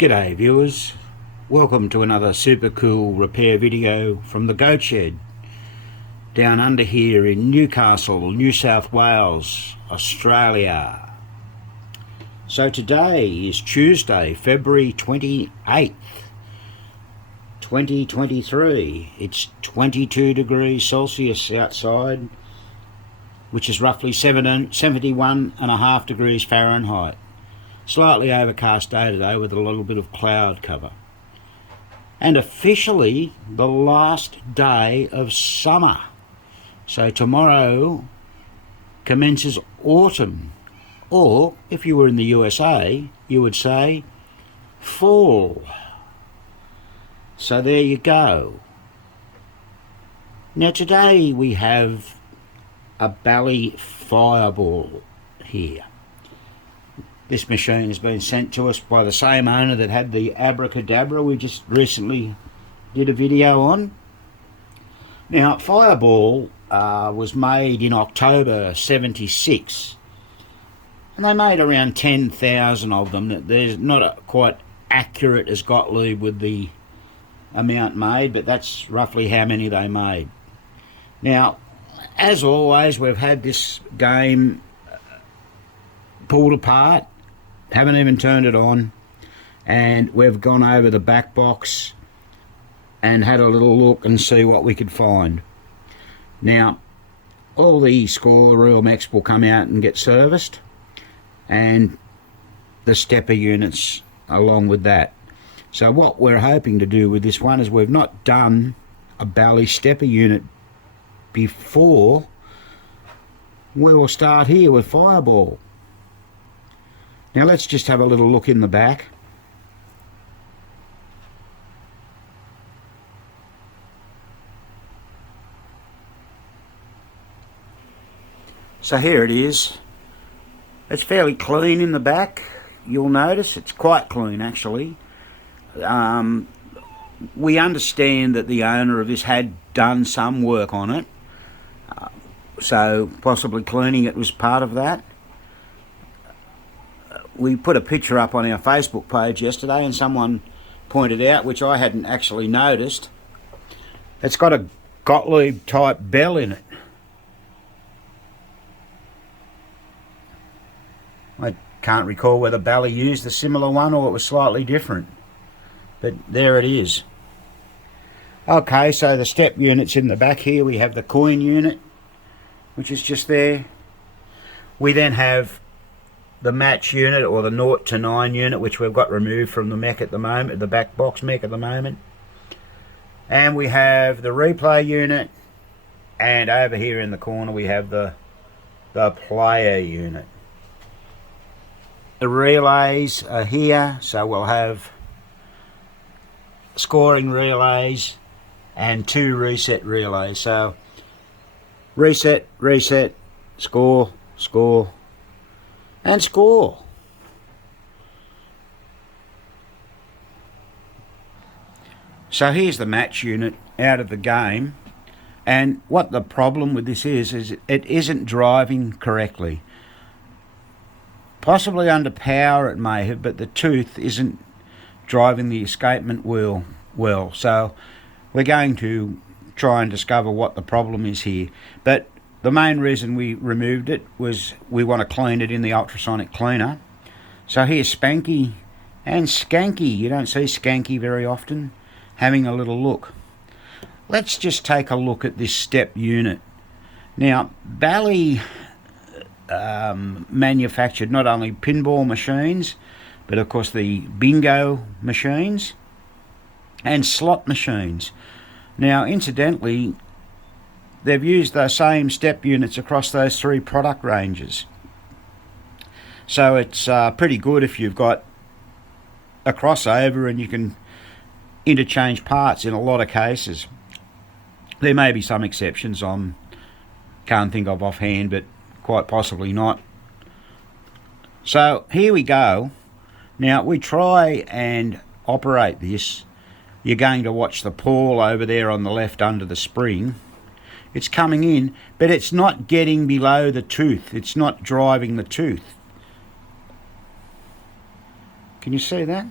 G'day viewers, welcome to another super cool repair video from the Goat Shed down under here in Newcastle, New South Wales, Australia. So today is Tuesday, February 28th, 2023. It's 22 degrees Celsius outside, which is roughly 71.5 degrees Fahrenheit. Slightly overcast day today with a little bit of cloud cover. And officially the last day of summer. So tomorrow commences autumn. Or, if you were in the USA, you would say fall. So there you go. Now today we have a Bally Fireball here. This machine has been sent to us by the same owner that had the Abracadabra we just recently did a video on. Now, Fireball was made in October 76, and they made around 10,000 of them. They're not quite accurate as Gottlieb with the amount made, but that's roughly how many they made. Now, as always, we've had this game pulled apart. Haven't even turned it on, and we've gone over the back box and had a little look and see what we could find. Now, all the score reel mechs will come out and get serviced, and the stepper units along with that. So what we're hoping to do with this one is we've not done a Bally stepper unit before. We will start here with Fireball. Now let's just have a little look in the back. So here it is. It's fairly clean in the back. You'll notice it's quite clean actually. We understand that the owner of this had done some work on it, so possibly cleaning it was part of that. We put a picture up on our Facebook page yesterday and someone pointed out, which I hadn't actually noticed, it's got a Gottlieb type bell in it. I can't recall whether Bally used a similar one or it was slightly different, but there it is. Okay, so the step units in the back here, we have the coin unit, which is just there. We then have the match unit, or the 0 to 9 unit, which we've got removed from the mech at the moment, the back box mech at the moment. And we have the replay unit, and over here in the corner we have the player unit. The relays are here, so we'll have scoring relays and 2 reset relays. So reset, reset, score, score, and score. So here's the match unit out of the game, and what the problem with this is it isn't driving correctly. Possibly under power it may have, but the tooth isn't driving the escapement wheel well. So we're going to try and discover what the problem is here. But the main reason we removed it was we want to clean it in the ultrasonic cleaner. So here's Spanky and Skanky. You don't see Skanky very often. Having a little look. Let's just take a look at this step unit. Now, Bally manufactured not only pinball machines, but of course the bingo machines and slot machines. Now, incidentally, they've used those same step units across those 3 product ranges. So it's pretty good if you've got a crossover and you can interchange parts in a lot of cases. There may be some exceptions I can't think of offhand, but quite possibly not. So here we go. Now we try and operate this. You're going to watch the pawl over there on the left under the spring. It's coming in, but it's not getting below the tooth. It's not driving the tooth. Can you see that?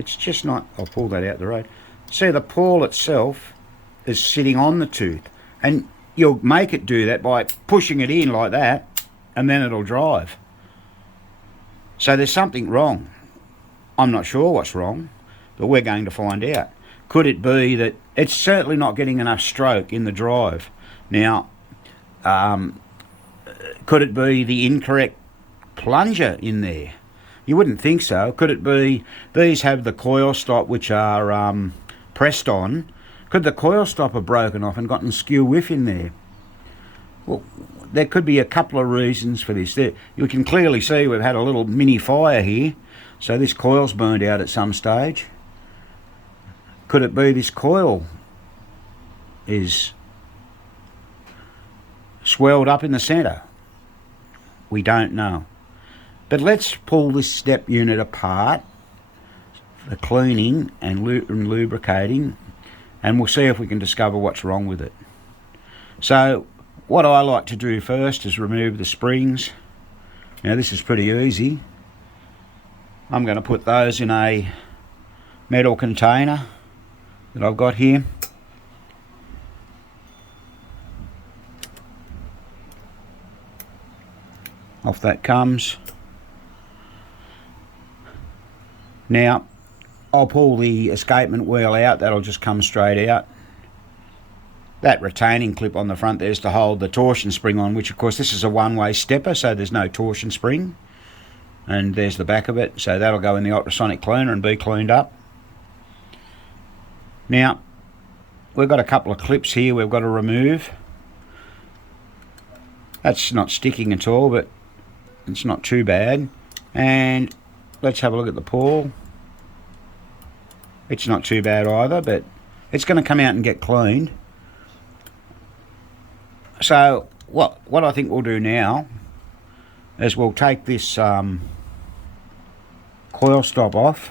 It's just not, I'll pull that out the road. See, the pawl itself is sitting on the tooth, and you'll make it do that by pushing it in like that, and then it'll drive. So there's something wrong. I'm not sure what's wrong, but we're going to find out. Could it be that it's certainly not getting enough stroke in the drive? Now, could it be the incorrect plunger in there? You wouldn't think so. Could it be these have the coil stop which are pressed on? Could the coil stop have broken off and gotten skew whiff in there? Well, there could be a couple of reasons for this. You can clearly see we've had a little mini fire here, so this coil's burned out at some stage. Could it be this coil is swelled up in the centre? We don't know. But let's pull this step unit apart for cleaning and lubricating, and we'll see if we can discover what's wrong with it. So what I like to do first is remove the springs. Now this is pretty easy. I'm going to put those in a metal container that I've got here. Off that comes. Now I'll pull the escapement wheel out, that'll just come straight out. That retaining clip on the front there's to hold the torsion spring on, which of course this is a one-way stepper, so there's no torsion spring. And there's the back of it, so that'll go in the ultrasonic cleaner and be cleaned up. Now we've got a couple of clips here we've got to remove. That's not sticking at all, but it's not too bad. And let's have a look at the pawl. It's not too bad either, but it's going to come out and get cleaned. So what I think we'll do now is we'll take this coil stop off.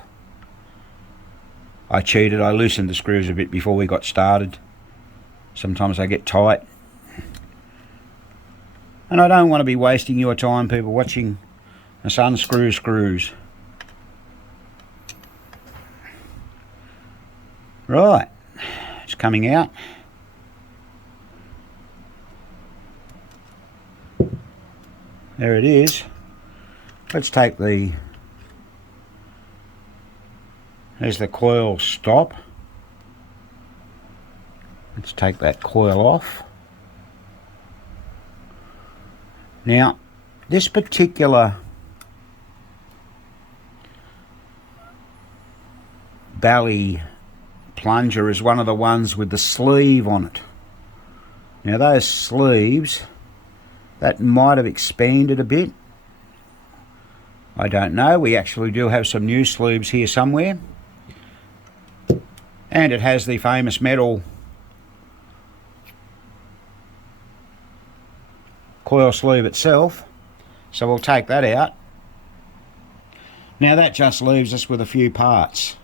I cheated, I loosened the screws a bit before we got started. Sometimes they get tight. And I don't want to be wasting your time, people, watching us unscrew screws. Right, it's coming out. There it is. Let's take there's the coil stop. Let's take that coil off. Now, this particular Bally plunger is one of the ones with the sleeve on it. Now those sleeves, that might have expanded a bit. I don't know. We actually do have some new sleeves here somewhere. And it has the famous metal coil sleeve itself. So we'll take that out. Now that just leaves us with a few parts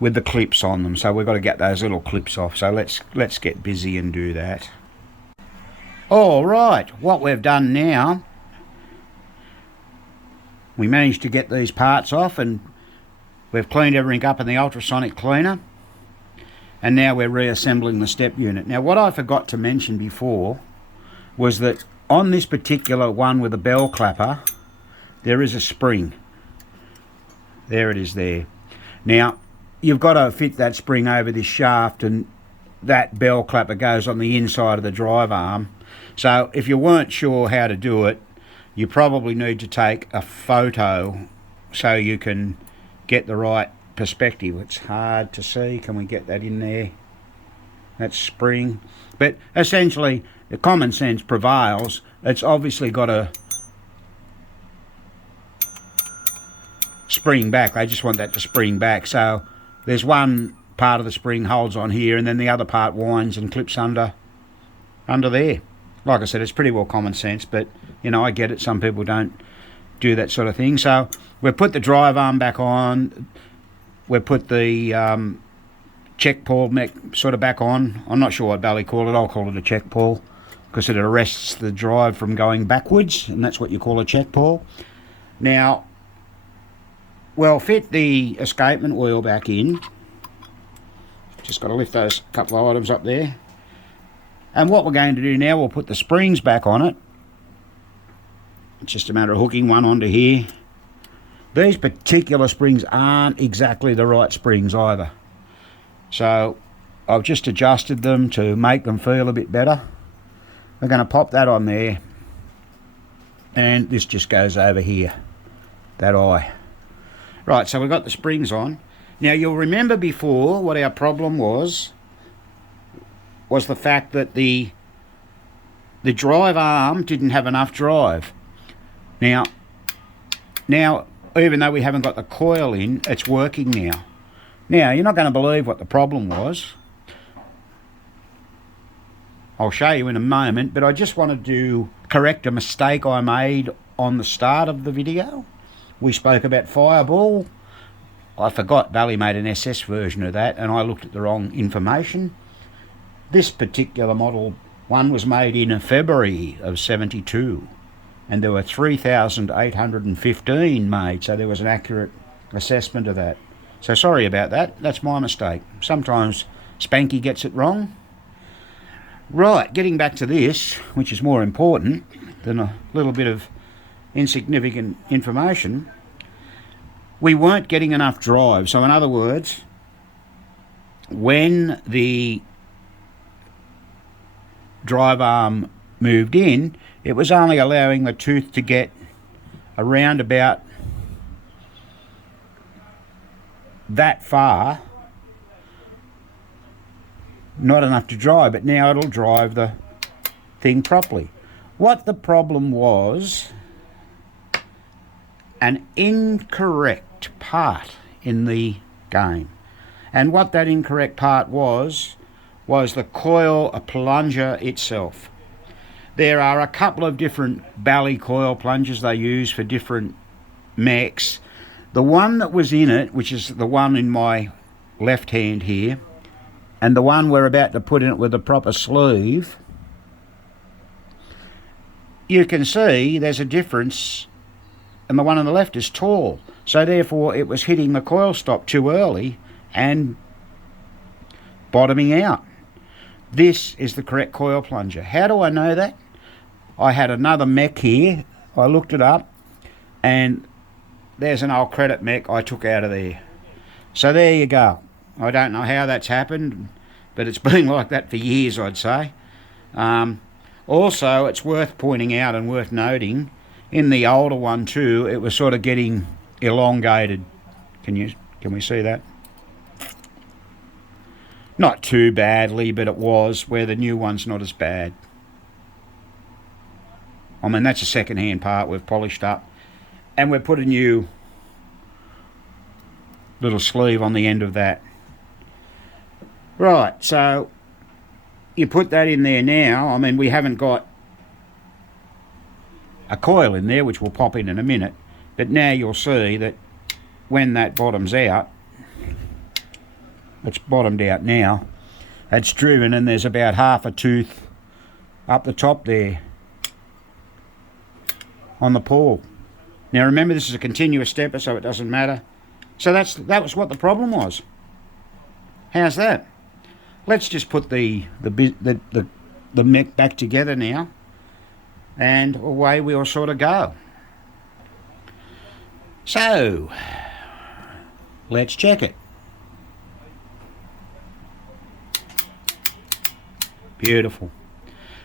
with the clips on them, so we've got to get those little clips off. So let's get busy and do that. All right, what we've done now, we managed to get these parts off, and we've cleaned everything up in the ultrasonic cleaner, and now we're reassembling the step unit. Now what I forgot to mention before was that on this particular one with the bell clapper, there is a spring. There it is there. Now you've got to fit that spring over this shaft, and that bell clapper goes on the inside of the drive arm. So if you weren't sure how to do it, you probably need to take a photo so you can get the right perspective. It's hard to see. Can we get that in there? That spring. But essentially the common sense prevails. It's obviously got to spring back. They just want that to spring back. So there's one part of the spring holds on here, and then the other part winds and clips under there. Like I said, it's pretty well common sense, but you know, I get it. Some people don't do that sort of thing. So we've put the drive arm back on. We've put the check pawl sort of back on. I'm not sure what Bally call it. I'll call it a check pawl because it arrests the drive from going backwards, and that's what you call a check pawl. Now, we'll fit the escapement wheel back in. Just got to lift those couple of items up there. And what we're going to do now, we'll put the springs back on it. It's just a matter of hooking one onto here. These particular springs aren't exactly the right springs either. So I've just adjusted them to make them feel a bit better. We're going to pop that on there. And this just goes over here. That eye. Right, so we've got the springs on. Now you'll remember before what our problem was the fact that the drive arm didn't have enough drive. Now even though we haven't got the coil in, it's working now. Now you're not going to believe what the problem was. I'll show you in a moment, but I just wanted to correct a mistake I made on the start of the video. We spoke about Fireball. I forgot Bally made an SS version of that and I looked at the wrong information. This particular model one was made in February of 72 and there were 3,815 made, so there was an accurate assessment of that. So sorry about that, that's my mistake. Sometimes Spanky gets it wrong. Right, getting back to this, which is more important than a little bit of insignificant information, we weren't getting enough drive. So in other words, when the drive arm moved in, it was only allowing the tooth to get around about that far, not enough to drive, but now it'll drive the thing properly. What the problem was, an incorrect part in the game. And what that incorrect part was the coil plunger itself. There are a couple of different Bally coil plungers they use for different mechs. The one that was in it, which is the one in my left hand here, and the one we're about to put in it with a proper sleeve, you can see there's a difference, and the one on the left is tall. So therefore it was hitting the coil stop too early and bottoming out. This is the correct coil plunger. How do I know that? I had another mech here. I looked it up and there's an old credit mech I took out of there. So there you go. I don't know how that's happened, but it's been like that for years, I'd say. Also, it's worth pointing out and worth noting, in the older one too, it was sort of getting elongated. Can we see that? Not too badly, but it was, where the new one's not as bad. I mean, that's a second-hand part we've polished up. And we've put a new little sleeve on the end of that. Right, so you put that in there now. I mean, we haven't got a coil in there, which we'll pop in a minute. But now you'll see that when that bottoms out, it's bottomed out now, it's driven and there's about half a tooth up the top there on the pawl. Now remember, this is a continuous stepper, so it doesn't matter. So that was what the problem was. How's that? Let's just put the mech back together now, and away we'll sort of go. So let's check it. Beautiful.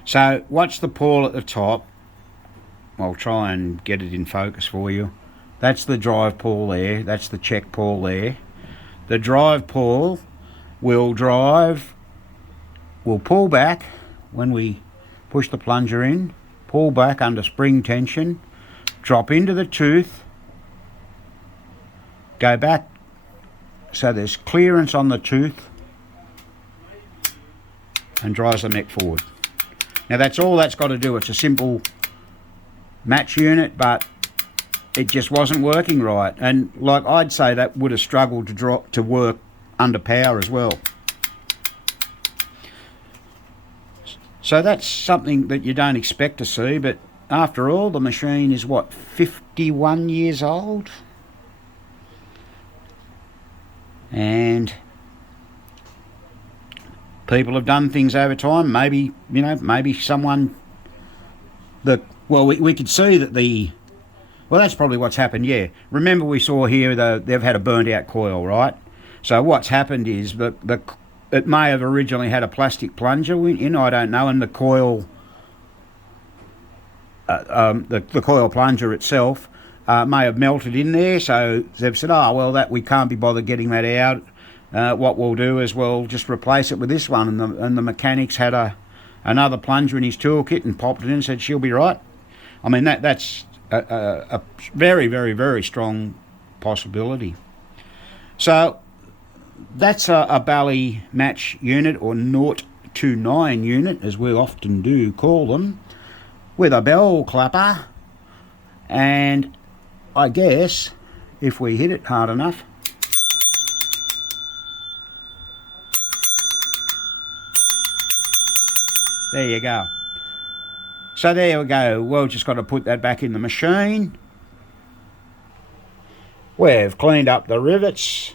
So watch the pawl at the top. I'll try and get it in focus for you. That's the drive pawl there. That's the check pawl there. The drive pawl will pull back when we push the plunger in, pull back under spring tension, drop into the tooth, go back so there's clearance on the tooth, and drives the mech forward. Now that's all that's got to do. It's a simple match unit, but it just wasn't working right, and like I'd say that would have struggled to work under power as well. So that's something that you don't expect to see, but after all, the machine is what, 51 years old? And people have done things over time. Maybe, you know, maybe someone well, we could see that well, that's probably what's happened, yeah. Remember we saw here they've had a burnt out coil, right? So what's happened is it may have originally had a plastic plunger in, I don't know, and the coil, the coil plunger itself may have melted in there, so they've said, oh, well, we can't be bothered getting that out. What we'll do is we'll just replace it with this one, and the mechanics had another plunger in his toolkit and popped it in and said she'll be right. I mean, that's a very, very, very strong possibility. So that's a Bally match unit, or 0 to 9 unit, as we often do call them, with a bell clapper, and I guess if we hit it hard enough, there you go. So there we go. We've just got to put that back in the machine. We've cleaned up the rivets.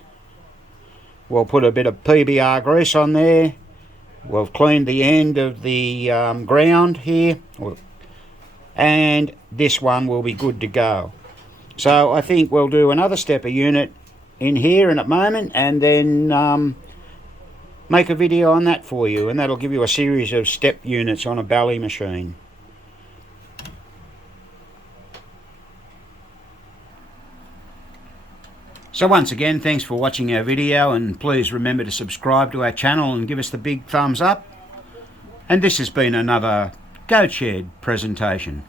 We'll put a bit of PBR grease on there. We've cleaned the end of the ground here. And this one will be good to go. So I think we'll do another stepper unit in here in a moment, and then make a video on that for you, and that'll give you a series of step units on a Bally machine. So once again, thanks for watching our video, and please remember to subscribe to our channel and give us the big thumbs up. And this has been another Goat Shed presentation.